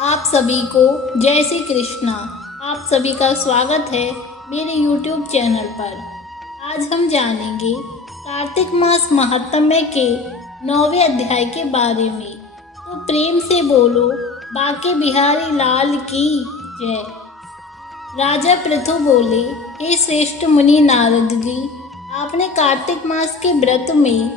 आप सभी को जय श्री कृष्णा। आप सभी का स्वागत है मेरे YouTube चैनल पर। आज हम जानेंगे कार्तिक मास महात्म्य के 9वें अध्याय के बारे में। तो प्रेम से बोलो बाके बिहारी लाल की जय। राजा पृथु बोले, हे श्रेष्ठ मुनि नारद जी, आपने कार्तिक मास के व्रत में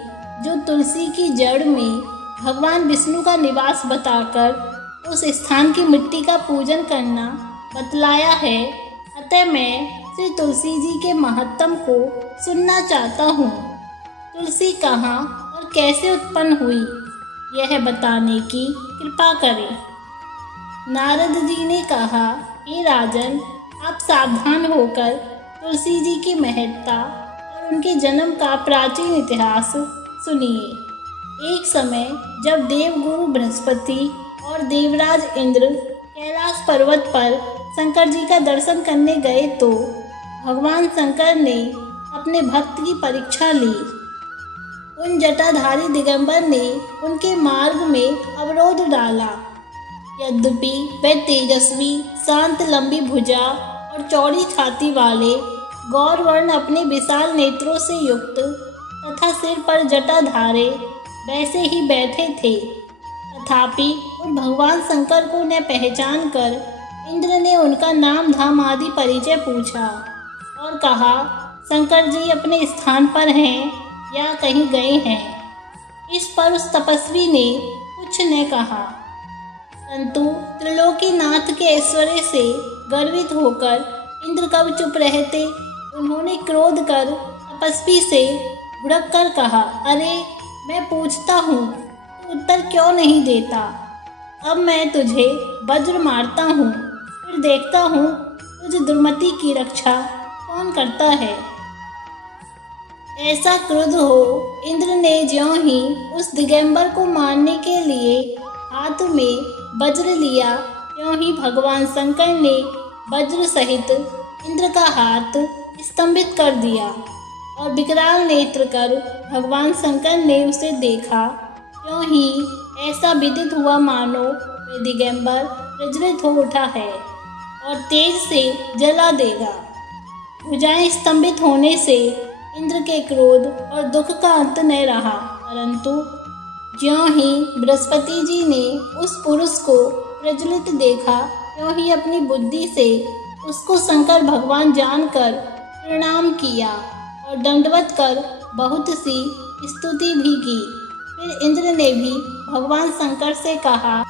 जो तुलसी की जड़ में भगवान विष्णु का निवास बताकर उस स्थान की मिट्टी का पूजन करना बतलाया है। अतः मैं श्री तुलसी जी के महत्तम को सुनना चाहता हूँ। तुलसी कहाँ और कैसे उत्पन्न हुई, यह बताने की कृपा करें। नारद जी ने कहा, हे राजन, आप सावधान होकर तुलसी जी की महत्ता और उनके जन्म का प्राचीन इतिहास सुनिए। एक समय जब देवगुरु बृहस्पति और देवराज इंद्र कैलाश पर्वत पर शंकर जी का दर्शन करने गए तो भगवान शंकर ने अपने भक्त की परीक्षा ली। उन जटाधारी दिगंबर ने उनके मार्ग में अवरोध डाला। यद्यपि वह तेजस्वी, शांत, लंबी भुजा और चौड़ी छाती वाले गौरवर्ण अपने विशाल नेत्रों से युक्त तथा सिर पर जटाधारे वैसे ही बैठे थे, तथापि उन भगवान शंकर को न पहचान कर इंद्र ने उनका नाम धाम आदि परिचय पूछा और कहा, शंकर जी अपने स्थान पर हैं या कहीं गए हैं। इस पर उस तपस्वी ने कुछ न कहा, परंतु त्रिलोकीनाथ के ऐश्वर्य से गर्वित होकर इंद्र कब चुप रहते। उन्होंने क्रोध कर तपस्वी से भुड़क कर कहा, अरे मैं पूछता हूँ, उत्तर क्यों नहीं देता। अब मैं तुझे वज्र मारता हूँ, फिर देखता हूँ तुझ दुर्मति की रक्षा कौन करता है। ऐसा क्रुद्ध हो इंद्र ने ज्यों ही उस दिगंबर को मारने के लिए हाथ में वज्र लिया, त्यों ही भगवान शंकर ने वज्र सहित इंद्र का हाथ स्तंभित कर दिया और विकराल नेत्र कर भगवान शंकर ने उसे देखा। क्यों ही ऐसा विदित हुआ मानो वे दिगंबर प्रज्वलित हो उठा है और तेज से जला देगा। भुजाएं स्तंभित होने से इंद्र के क्रोध और दुख का अंत न रहा, परंतु ज्यों ही बृहस्पति जी ने उस पुरुष को प्रज्वलित देखा, त्यों ही अपनी बुद्धि से उसको शंकर भगवान जानकर प्रणाम किया और दंडवत कर बहुत सी स्तुति भी की। फिर इंद्र ने भी भगवान शंकर से कहा,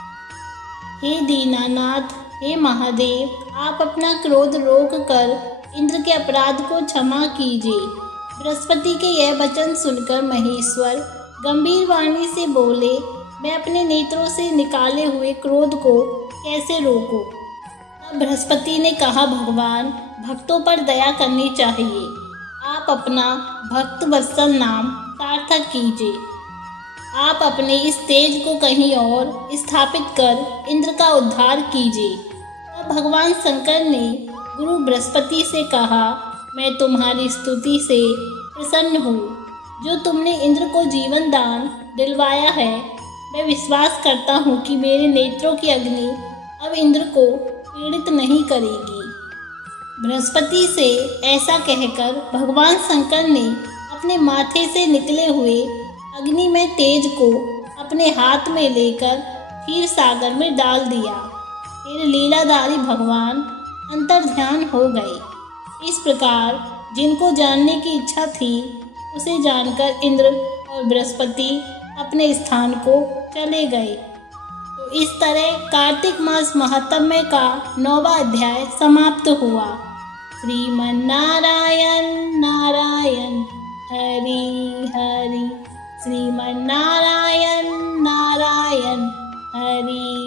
हे दीनानाथ, हे महादेव, आप अपना क्रोध रोक कर इंद्र के अपराध को क्षमा कीजिए। बृहस्पति के यह वचन सुनकर महेश्वर गंभीर वाणी से बोले, मैं अपने नेत्रों से निकाले हुए क्रोध को कैसे रोकूं। तब बृहस्पति ने कहा, भगवान, भक्तों पर दया करनी चाहिए। आप अपना भक्त वत्सल नाम सार्थक कीजिए। आप अपने इस तेज को कहीं और स्थापित कर इंद्र का उद्धार कीजिए। तब भगवान शंकर ने गुरु बृहस्पति से कहा, मैं तुम्हारी स्तुति से प्रसन्न हूँ। जो तुमने इंद्र को जीवन दान दिलवाया है, मैं विश्वास करता हूँ कि मेरे नेत्रों की अग्नि अब इंद्र को पीड़ित नहीं करेगी। बृहस्पति से ऐसा कहकर भगवान शंकर ने अपने माथे से निकले हुए अग्नि में तेज को अपने हाथ में लेकर क्षीर सागर में डाल दिया। फिर लीलाधारी भगवान अंतर्ध्यान हो गए। इस प्रकार जिनको जानने की इच्छा थी उसे जानकर इंद्र और बृहस्पति अपने स्थान को चले गए। तो इस तरह कार्तिक मास महात्म्य का 9वां अध्याय समाप्त हुआ। श्रीमन्नारायण नारायण हरि हरि, श्रीमन्नारायण नारायण हरि